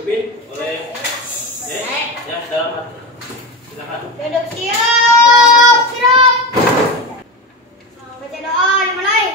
dipimpin oleh ya dalam hati. Silakan. Duduk siap, gerak. Baca doa dimulai.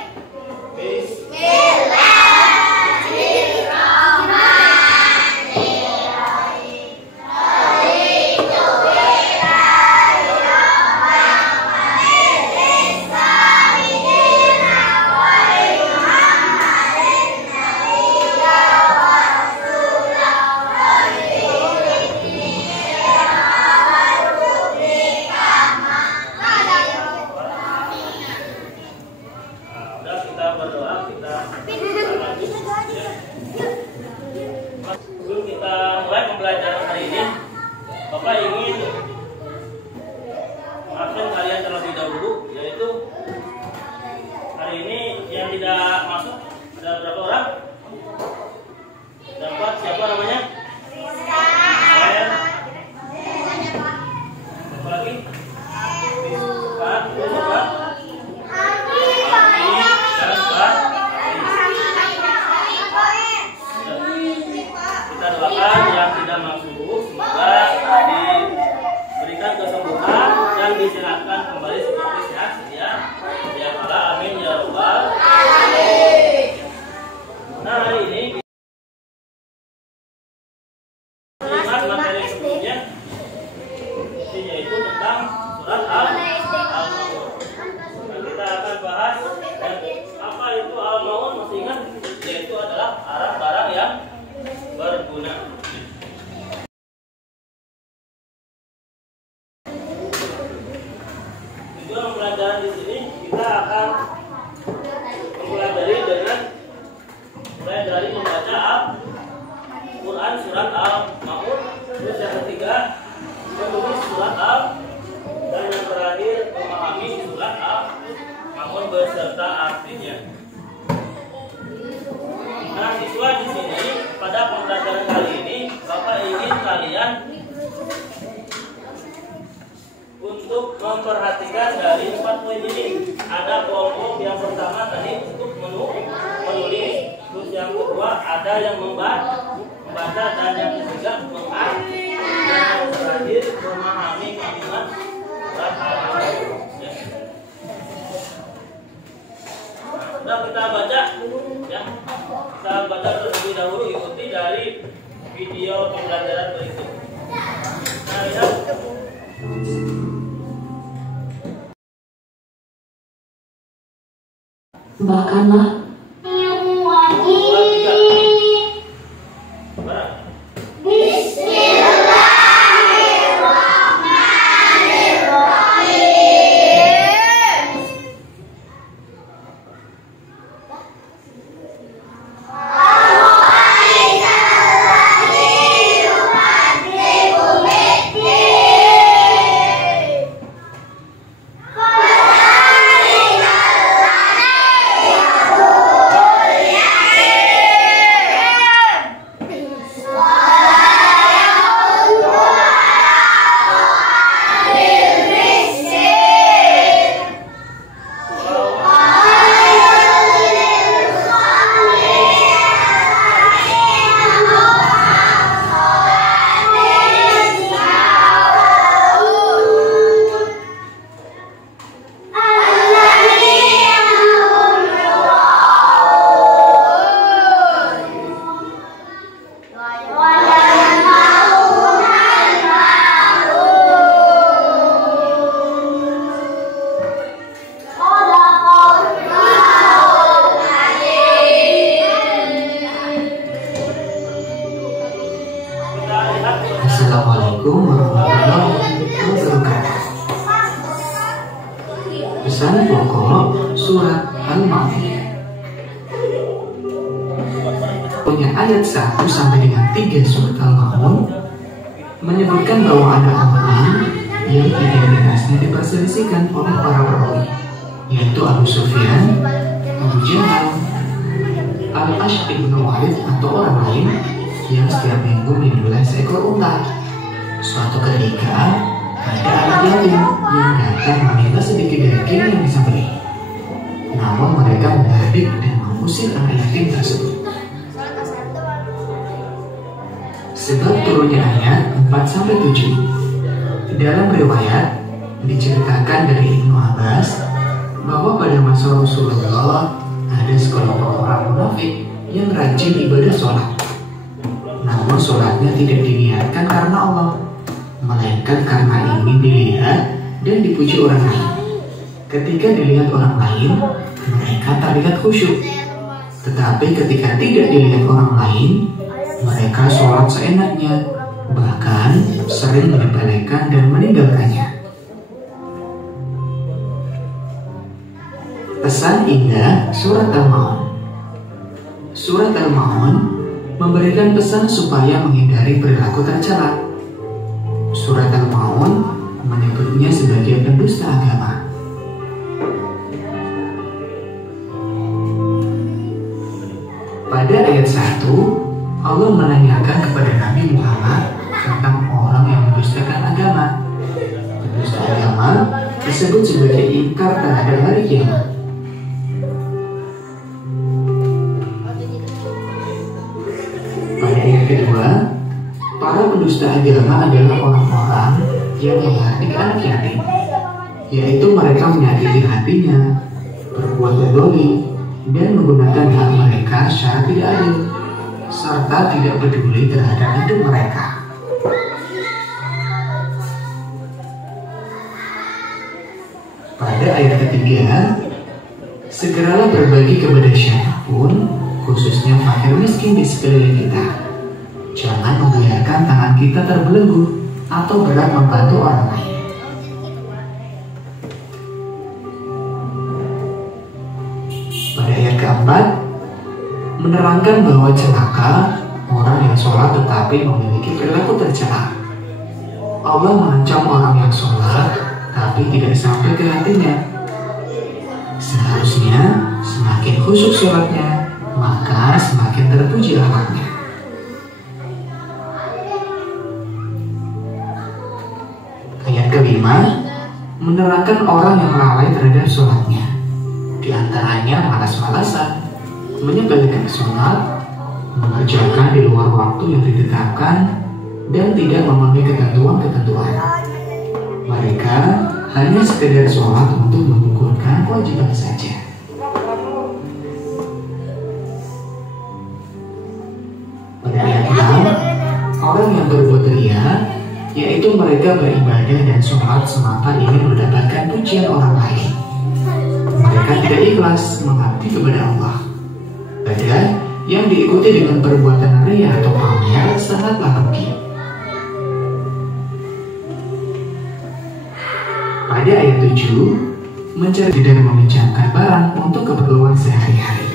Sebelum kita mulai pembelajaran hari ini, Bapak ingin mengabsen kalian terlebih dahulu, yaitu hari ini yang tidak masuk ada berapa orang? Dapat siapa namanya? Saya. Siapa lagi? Pak, siapa? Kita doakan yang tidak masuk semoga diberikan kesembuhan dan disehatkan kembali seperti sehat sedia. Ya Allah, amin ya rabbal alamin. Nah, hari ini ingat materi sebelumnya, yaitu tentang surat Al-Maun. Nah, kita akan bahas apa itu Al-Maun. Masih ingat? Yaitu adalah arah barang yang berguna. Tujuan pelajaran di sini kita akan mempelajari dengan mulai dari membaca Al-Quran surat Al-Maun, terus yang ketiga menulis surat Al, dan yang terakhir memahami surat Al-Maun beserta artinya. Nah, siswa di sini pada pembelajaran kali ini Bapak ingin kalian untuk memperhatikan dari 4 poin ini. Ada kelompok yang pertama tadi untuk menulis, terus yang kedua ada yang membaca, dan yang ketiga mengarti, dan yang terakhir memahami kandungan surat Al-Maun. Sudah kita baca ya. Kita baca terlebih dahulu, ikuti dari video pembelajaran berikut. Nah, lihat. Bahkanlah Assalamualaikum warahmatullahi wabarakatuh. Pesan pokok surat Al-Maun punya ayat 1 sampai dengan 3 surat Al-Maun menyebutkan bahwa ada orang yang identitasnya diperselisihkan oleh para perawi, yaitu Abu Sufyan, Abu Jahal, Al-Ash bin Walid atau orang lain yang setiap minggu menyembelih seekor unta. Suatu ketika ada anak yatim yang datang meminta sedikit daging yang disembelih. Namun mereka menghardik dan mengusir anak yatim tersebut. sebab turunnya ayat 4-7. Dalam riwayat diceritakan dari Ibnu Abbas bahwa pada masa Rasulullah ada sekelompok orang munafik yang rajin ibadah sholat. Namun sholatnya tidak diniatkan karena Allah, melainkan karena ingin dilihat dan dipuji orang lain. Ketika dilihat orang lain, mereka terlihat khusyuk. Tetapi ketika tidak dilihat orang lain, mereka sholat seenaknya, bahkan sering menyepelekan dan meninggalkannya. Pesan indah Surat Al-Ma'un. Surat Al-Ma'un memberikan pesan supaya menghindari perilaku tercela. Surat Al-Ma'un menyebutnya sebagai pendusta agama. Pada ayat 1, Allah menanyakan kepada Nabi Muhammad tentang orang yang mendustakan agama. Pendusta agama disebut sebagai ingkar terhadap hari kiamat. Pada ayat kedua, para pendusta agama adalah orang-orang yang menghardik anak yatim, yaitu mereka menyakiti hatinya, berbuat zalim, dan menggunakan hak mereka secara tidak adil, serta tidak peduli terhadap hidup mereka. Pada ayat ketiga, segeralah berbagi kepada siapapun, khususnya fakir miskin di sekeliling kita. Jangan membiarkan tangan kita terbelenggu atau berat membantu orang lain. Pada ayat keempat, menerangkan bahwa celaka orang yang sholat tetapi memiliki perilaku tercela. Allah mengancam orang yang sholat tapi tidak sampai ke hatinya. Seharusnya semakin khusyuk sholatnya, maka semakin terpuji akhlaknya. Ayat kelima, menerangkan orang yang lalai terhadap sholatnya. Di antaranya malas-malasan, menyepelekan sholat, mengerjakan di luar waktu yang ditetapkan, dan tidak memenuhi ketentuan-ketentuan. Mereka hanya sekedar sholat untuk menggugurkan kewajiban saja. Pada ayat 6, orang yang berbuat riya, yaitu mereka beribadah dan sholat semata ingin mendapatkan pujian orang lain. Mereka tidak ikhlas mengabdi kepada Allah. Padahal yang diikuti dengan perbuatan riya atau pamer sangatlah rugi. Pada ayat 7, mencari dan meminjamkan barang untuk keperluan sehari-hari.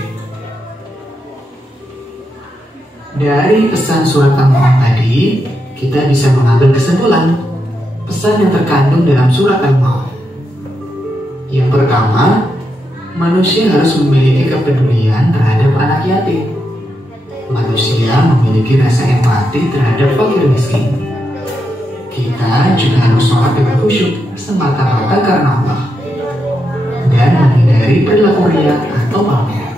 Dari pesan surat Al-Ma'un tadi, kita bisa mengambil kesimpulan pesan yang terkandung dalam surat Al-Ma'un. Yang pertama, manusia harus memiliki kepedulian terhadap anak yatim. Manusia memiliki rasa empati terhadap fakir miskin. Kita juga harus sholat dengan khusyuk semata-mata karena Allah, dan menghindari perilaku riya atau pamer.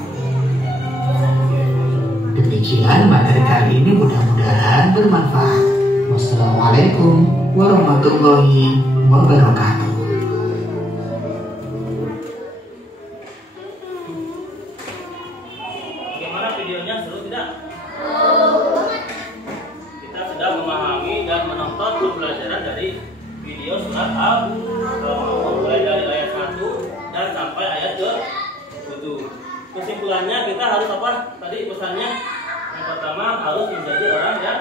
Demikian materi kali ini, mudah-mudahan bermanfaat. Wassalamualaikum warahmatullahi wabarakatuh. Bagaimana videonya, seru tidak? Kita sudah memahami dan menonton pembelajaran dari video surat Al-Ma'un mulai dari ayat 1 dan sampai ayat ke-7. Kesimpulannya kita harus apa? Tadi pesannya yang pertama harus menjadi orang yang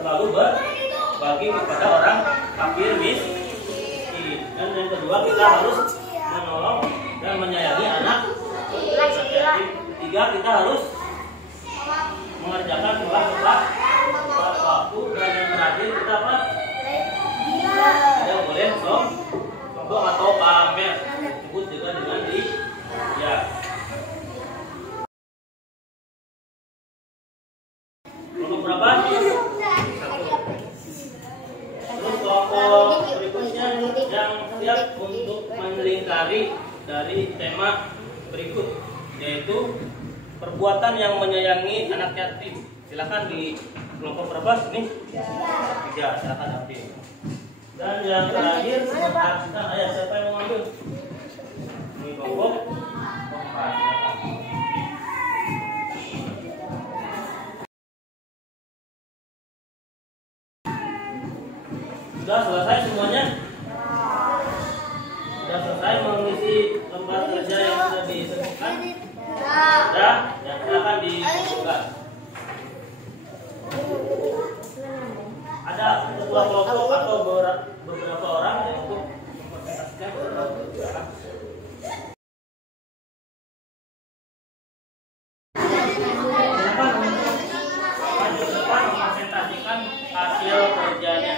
selalu berbagi kepada orang fakir miskin. Dan yang kedua kita harus menolong dan menyayangi anak yatim. Ketiga kita harus mengerjakan sholat tepat waktu. Dan yang terakhir kita apa? Tidak boleh sombong atau pamer, disebut juga dengan riya. Kelompok berapa? Terus kelompok berikutnya yang siap untuk melingkari dari tema berikut, yaitu perbuatan yang menyayangi anak yatim. Silakan di kelompok berapa ini? 3, silakan ambil. Dan yang terakhir mengartikan ayat, siapa yang mau ambil? Ini kelompok 4. Sudah selesai semuanya? Sudah selesai mengisi lembar kerja yang sudah disebutkan? Sudah? Ya, silakan dibuka. Ada ketua kelompok atau beberapa orang yang untuk mempresentasikan. Silakan maju ke depan mempresentasikan hasil kerjanya.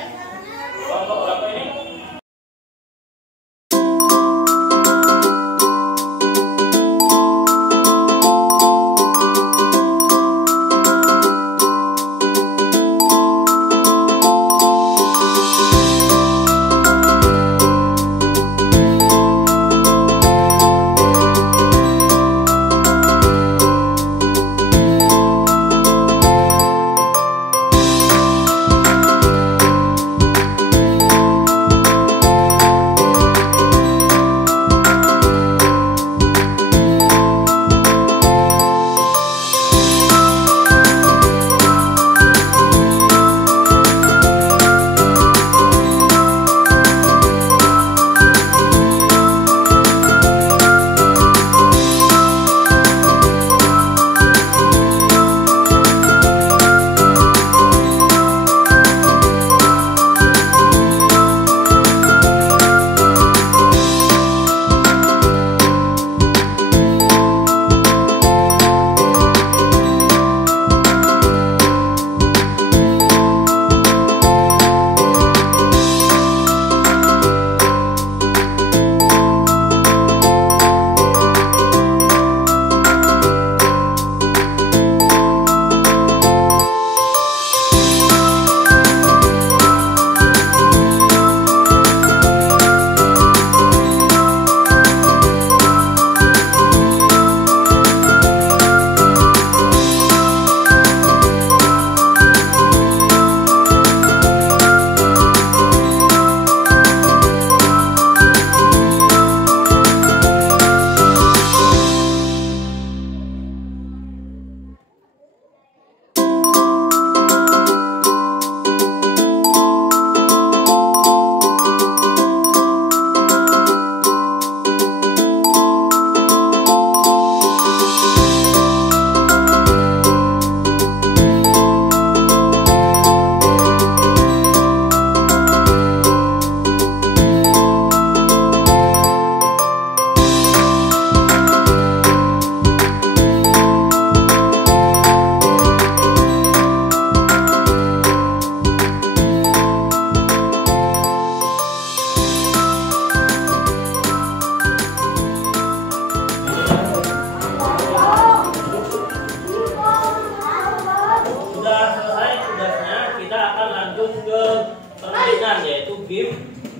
Kelompok berapa ini?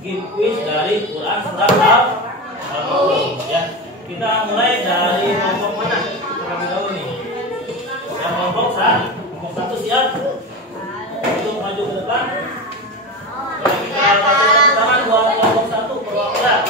game quiz dari Quran surat Al-Maun. Ya, kita mulai dari kelompok mana? Terlebih dahulu nih. Yang kelompok satu siap untuk maju ke depan. Kita kasih tepuk tangan buat kelompok 1 perwakilan.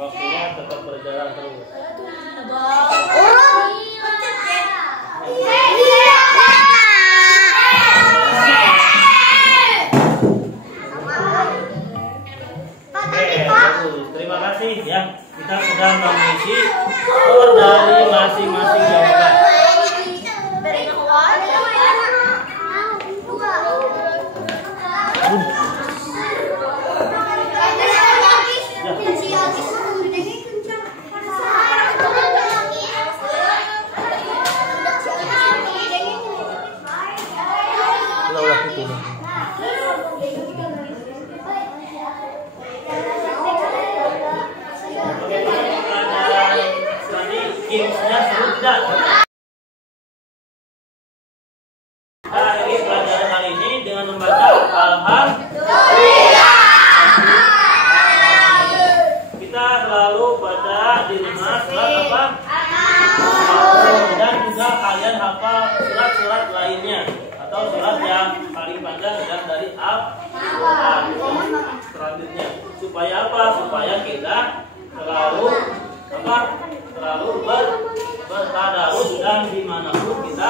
Waktunya tetap berjalan terus. Bagus. Terima kasih ya. Kita sudah mengisi skor dari masing-masing jawaban. Gamesnya seru tidak? Kita akhiri pelajaran kali ini dengan membaca Alhamdulillah. Kita selalu baca di rumah surat apa? Dan juga kalian hafal surat-surat lainnya atau surat yang paling panjang dan dari Al-Quran selanjutnya. Supaya apa? Supaya kita selalu apa? Selalu bertadarus dan dimanapun kita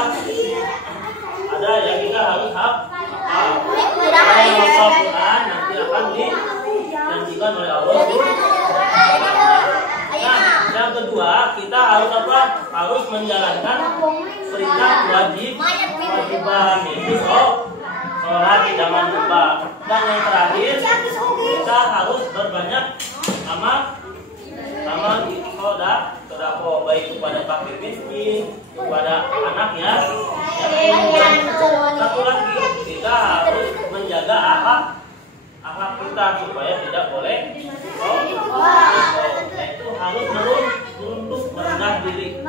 ada yang kita harus hafal. Kalau hafal Quran nanti akan dijanjikan oleh Allah. Nah, yang kedua kita harus apa? Harus menjalankan perintah kewajiban yaitu sholat jangan lupa. Dan yang terakhir kita harus berbanyak amal sodako baik kepada fakir miskin, kepada anak ya. Satu lagi kita harus menjaga akhlak kita supaya tidak boleh yaitu harus merunduk merendah diri.